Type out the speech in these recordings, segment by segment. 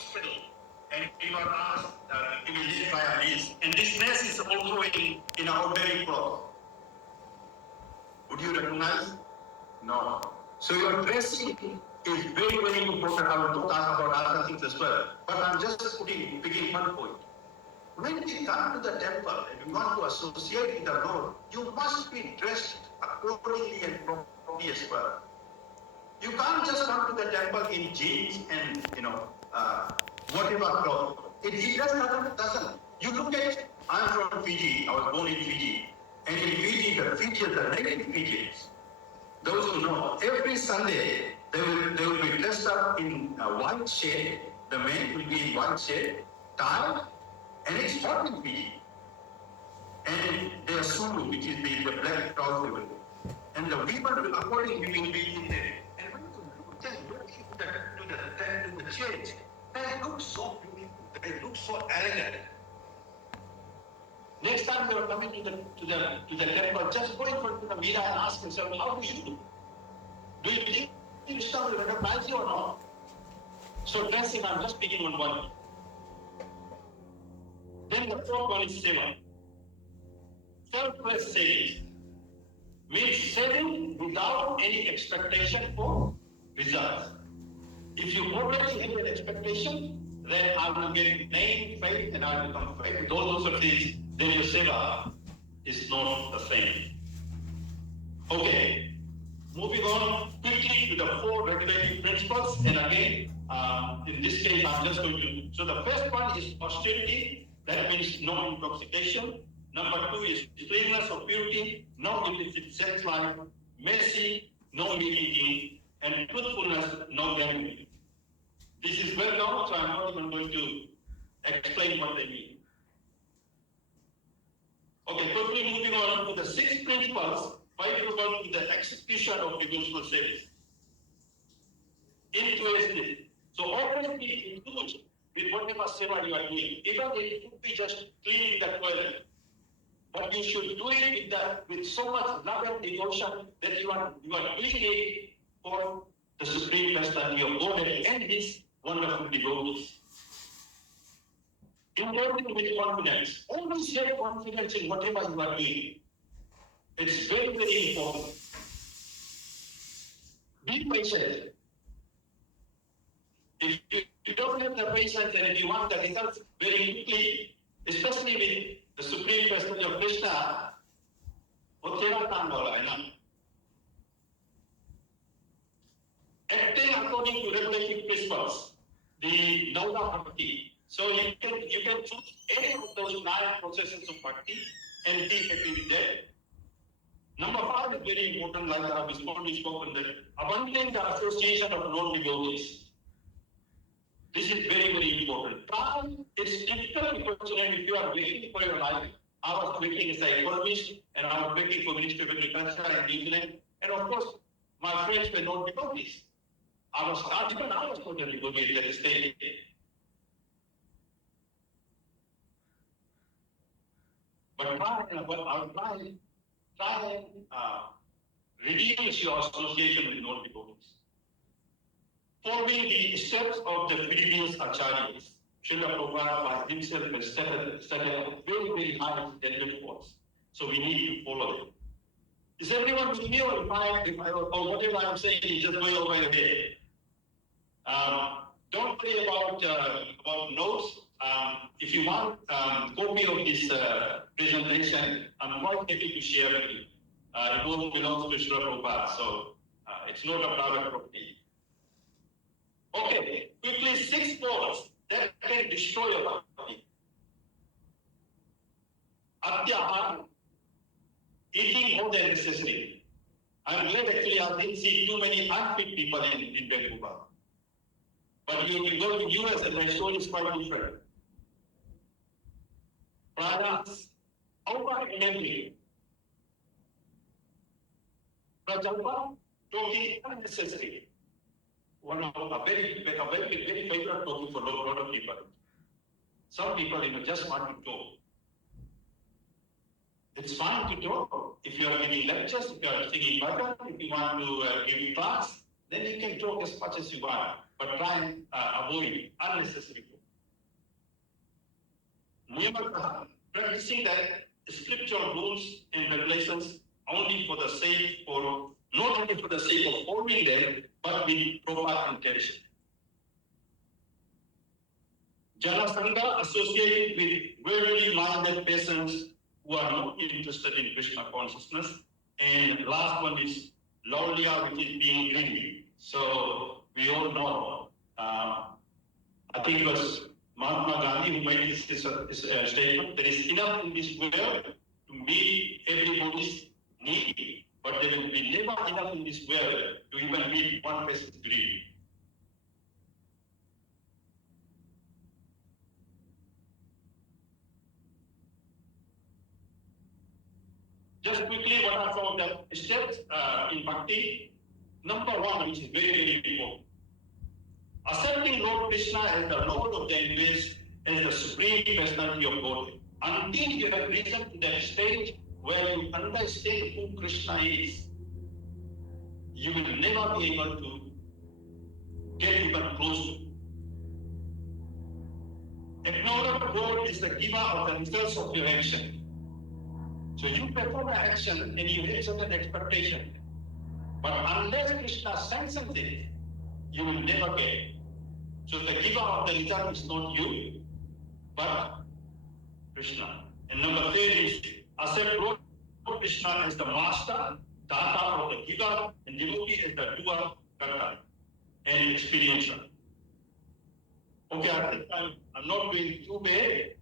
hospital and you are asked to be led by a nurse, and this nurse is also in a ordinary cloth, would you recognize? No. So your dressing is very, very important. I will talk about other things as well. But I'm just picking one point. When we come to the temple and we want to associate with the Lord, you must be dressed accordingly and properly as well. You can't just come to the temple in jeans and whatever clothes. It just doesn't. You look at, I'm from Fiji. I was born in Fiji, and in Fiji, the native Fijians, those who know, every Sunday they will be dressed up in a white shirt. The men will be in white shirt, tie, and it's hot in Fiji. And their Sulu, which is the black trouser, and the women will accordingly be in there. And when you look at to the church, they look so beautiful, they look so elegant. Next time you are coming to the temple, just go in front of the mirror and ask yourself, how do you do? Do you think Krishna will recognize you or not? So dressing, I'm just speaking on one. Then the fourth one is seva. Selfless saving means saving without any expectation for results. If you already have an expectation, then I will get name, faith, and I will become faith. With all those things, then your seva is not the same. Okay, moving on quickly to the 4 regulating principles. And again, in this case, I'm just going to. So the first one is austerity. That means no intoxication. Number 2 is cleanliness or purity, no illicit sex life. Mercy, no meat eating. And truthfulness, no gambling. This is well known, so I'm not even going to explain what they mean. Okay, quickly moving on to the 6 principles favorable to the execution of devotional service. Interested. So always be included with whatever seva you are doing. Even if it could be just cleaning the toilet. But you should do it with so much love and devotion that you are doing it for the Supreme Personality of God and His wonderful devotees. Indulging with confidence. Always have confidence in whatever you are doing. It's very, very important. Be patient. If you don't have the patience and if you want the results very quickly, especially with the Supreme Personality of Krishna, acting according to regulating principles, the Nauda Bhakti. So you can choose any of those 9 processes of Bhakti and be happy with that. Number 5 is very important, like I have spoken, that abandoning the association of non-devotees. This is very, very important. It's difficult because if you are waiting for your life, I was waiting as an economist and I was waiting for Ministry of Agriculture in New Zealand. And of course, my friends were not devotees. I was not a devotee at the stage. But try and reduce your association with non-devotees. Following the steps of the previous acharyas, Srila Prabhupada by himself has set a very, very high standard for us. So we need to follow them. Is everyone with me, or or whatever I'm saying is just going over your head? Don't worry about notes. If you want copy of this presentation, I'm quite happy to share with you. It all belongs to Srila Prabhupada, so it's not a private property. Okay, quickly 6 faults that can destroy your body. Atyahar, eating more than necessary. I'm glad actually I didn't see too many unfit people in Vancouver. But you can go to the US and the story is quite different. Pranas, over enabling. Prajalpa, talking unnecessary. One of a very favorite topic for a lot of people. Some people just want to talk. It's fine to talk. If you are giving lectures, if you are singing bhajan, if you want to give class, then you can talk as much as you want. but try and avoid unnecessary food. Niyamataha, practicing the scriptural rules and regulations only for the sake or not only for the sake of following them, but with proper intention. Jana Sangha associated with worldly minded persons who are not interested in Krishna consciousness. And last one is Laulia, which is being greedy. So we all know, I think it was Mahatma Gandhi who made this statement. There is enough in this world to meet everybody's need, but there will be never enough in this world to even meet one person's greed. Just quickly, what are some of the steps in Bhakti? Number one, which is very, very important. Accepting Lord Krishna as the Lord of the universe, as the Supreme Personality of God. Until you have reached to that stage where you understand who Krishna is, you will never be able to get even close to him. Acknowledge God is the giver of the results of your action. So you perform an action and you have certain expectation. But unless Krishna sanctions it, you will never get it. So the giver of the result is not you, but Krishna. And number three is accept Lord Krishna as the master, data of the giver, and devotee as the doer, karta, and experiencer. Okay, I think I'm not doing too bad.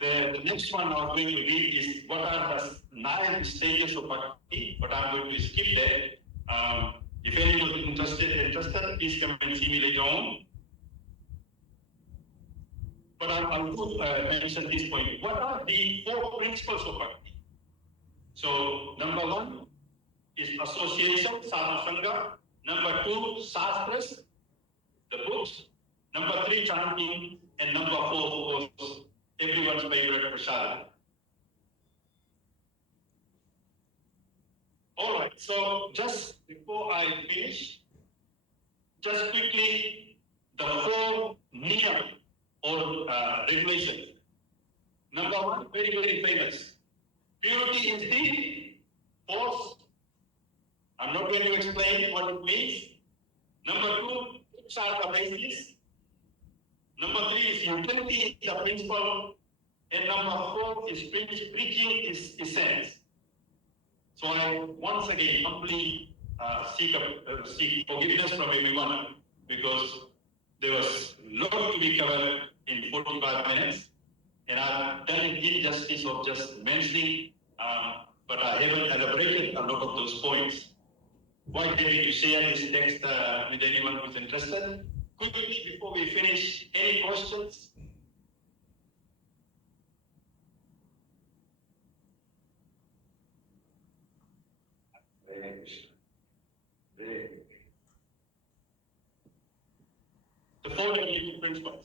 The next one I was going to read is what are the 9 stages of bhakti, but I'm going to skip that. If anyone is interested, please come and see me later on. But I'll mention this point. What are the 4 principles of bhakti? So number 1 is association, sadachar. Number 2, shastras, the books. Number 3, chanting, and number 4, of course, everyone's favorite prasad. All right, so just before I finish, just quickly, the 4 niyam or regulations. Number 1, very, very famous. Purity is the force. I'm not going to explain what it means. Number 2, which are the basis. Number 3 is utility is the principle. And number 4 is preaching is essence. So I once again humbly seek forgiveness from everyone because there was a lot to be covered in 45 minutes. And I've done an injustice of just mentioning, but I haven't elaborated a lot of those points. Why don't you share this text with anyone who's interested? Quickly, before we finish, any questions? The 4 regulating principles.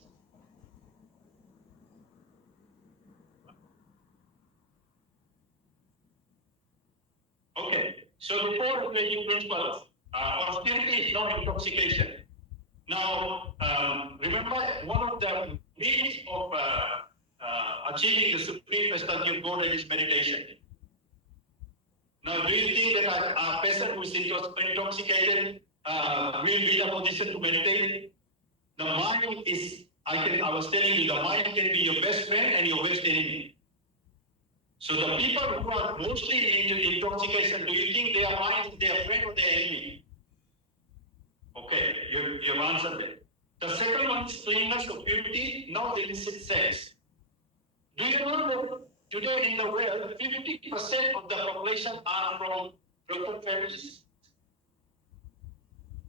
Okay, so the 4 regulating principles, austerity is not intoxication. Now, remember, one of the means of achieving the supreme personality of God is meditation. Now, do you think that a person who is intoxicated will be in a position to meditate? The mind is, I was telling you, the mind can be your best friend and your worst enemy. So the people who are mostly into intoxication, do you think their mind is their friend or their enemy? Okay, you've answered that. The second one is cleanness or purity, not illicit sex. Do you know that today in the world, 50% of the population are from broken families?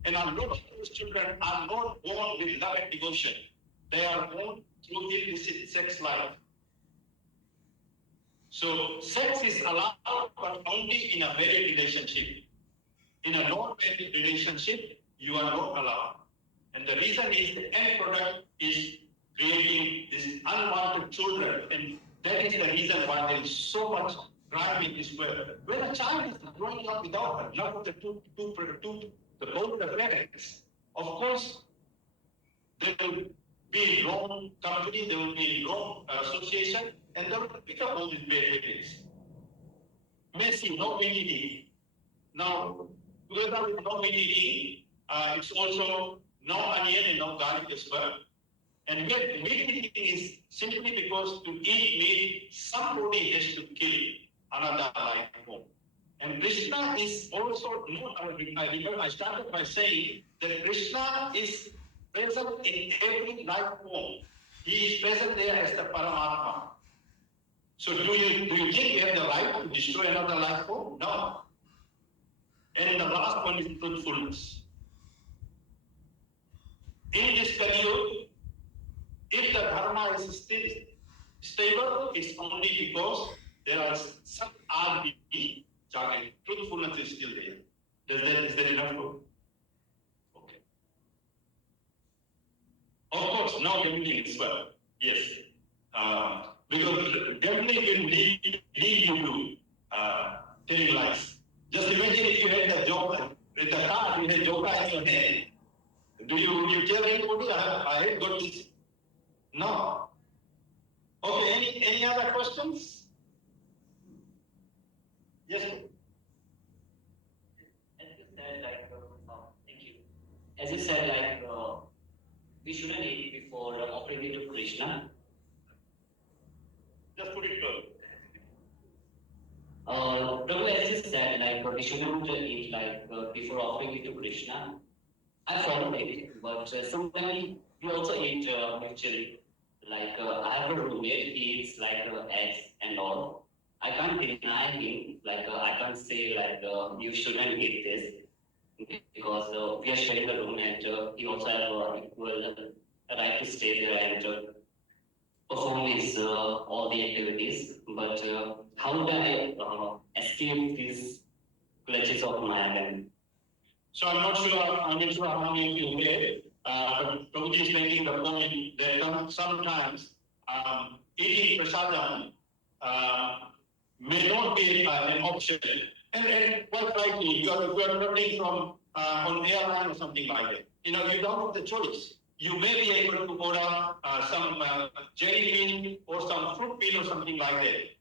And a lot of those children are not born with love and devotion. They are born through illicit sex life. So sex is allowed, but only in a married relationship. In a non-married relationship, you are not allowed. And the reason is the end product is creating these unwanted children. And that is the reason why there is so much driving this world. When a child is growing up without love of the both the parents, of course, there will be wrong company, there will be wrong association, and they will pick up all these bad habits. Messi, no meat eating. Now, together with no meat eating, it's also no onion and no garlic as well. And meat eating is simply because to eat meat, somebody has to kill another life form. And Krishna is also, I remember I started by saying that Krishna is present in every life form. He is present there as the Paramatma. So do you think you have the right to destroy another life form? No. And the last one is truthfulness. In this Kali, if the dharma is still stable, it's only because there are some RBD target. Truthfulness is still there. Is that enough? Okay. Of course, no gambling as well. Yes. Because gambling will lead you to telling lies. Just imagine if you had the joker, with the card, you had joker in your hand. Would you tell anybody I had got this? No. Okay, any other questions? Yes. As you said, thank you. As you said, we shouldn't eat before offering it to Krishna. Just put it close. Prabhu, as you said, we shouldn't eat before offering it to Krishna. I follow it, but sometimes we also eat mutually. I have a roommate, he eats eggs and all. I can't deny him, I can't say you shouldn't eat this because we are sharing the room and he also have equal right to stay there and perform his all the activities. But how do I escape these clutches of mine? So I'm not sure how many of you heard, but Prabhuji is making the point that sometimes eating prasadam may not be an option. And quite frankly, you are traveling from on airline or something like that. You don't have the choice. You may be able to order some jelly bean or some fruit bean or something like that.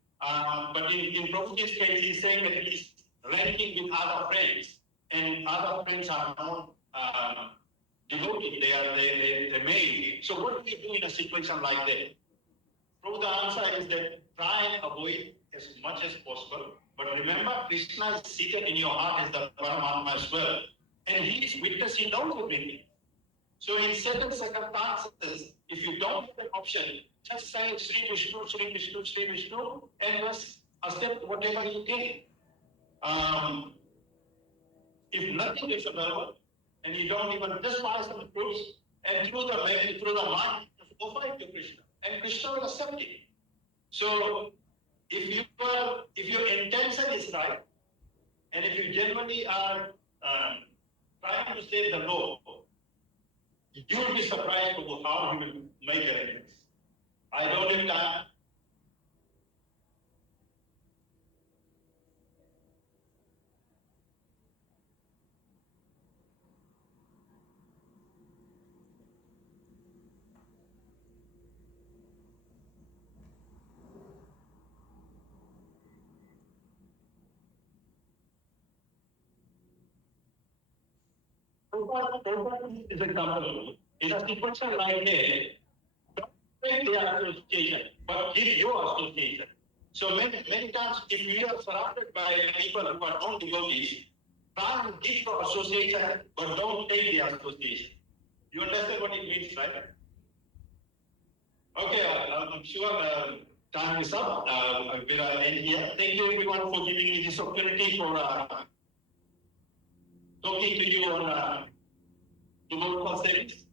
But in Prabhuji's case, he's saying that he's renting with other friends. And other friends are not devoted, they may. So what do you do in a situation like that? So the answer is that try and avoid as much as possible. But remember, Krishna is seated in your heart as the Paramatma as well. And he is witnessing down everything. So in certain circumstances, if you don't have an option, just say Sri Vishnu, Sri Vishnu, Sri Vishnu, and just accept whatever you can. If nothing is available, and you don't even just buy some fruits, and through the mind, just offer it to Krishna, and Krishna will accept it. So, if your intention is right, and if you genuinely are trying to save the law, you will be surprised about how he will make arrangements. I don't have time. Is example. In a situation like that, don't take their association, but give your association. So many times, if we are surrounded by people who are non-devotees, try and give your association, but don't take the association. You understand what it means, right? Okay, I'm sure time is up. We'll end here. Thank you everyone for giving me this opportunity for talking to you on devotional service.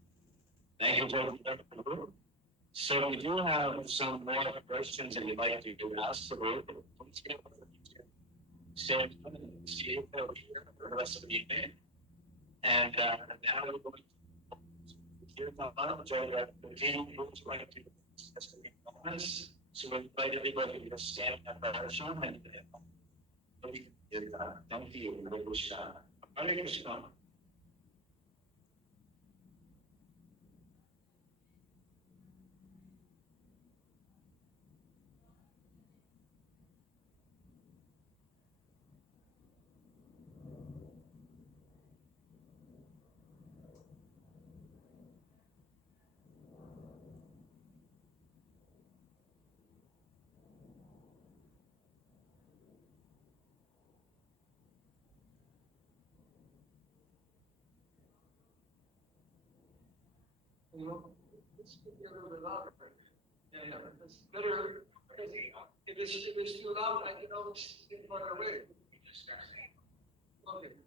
Thank you, Prabhu. So we do have some more questions and you'd like to ask the group. Please get stay here for the rest of the evening. And now we're going to hear from the team who's going to discuss the comments. So we invite everybody to stand at the Hashem and thank you, Hare Krishna. Hare Krishna. You know, it's a little bit louder. Yeah, it's better, because if it's too loud, I can always get farther away. Okay.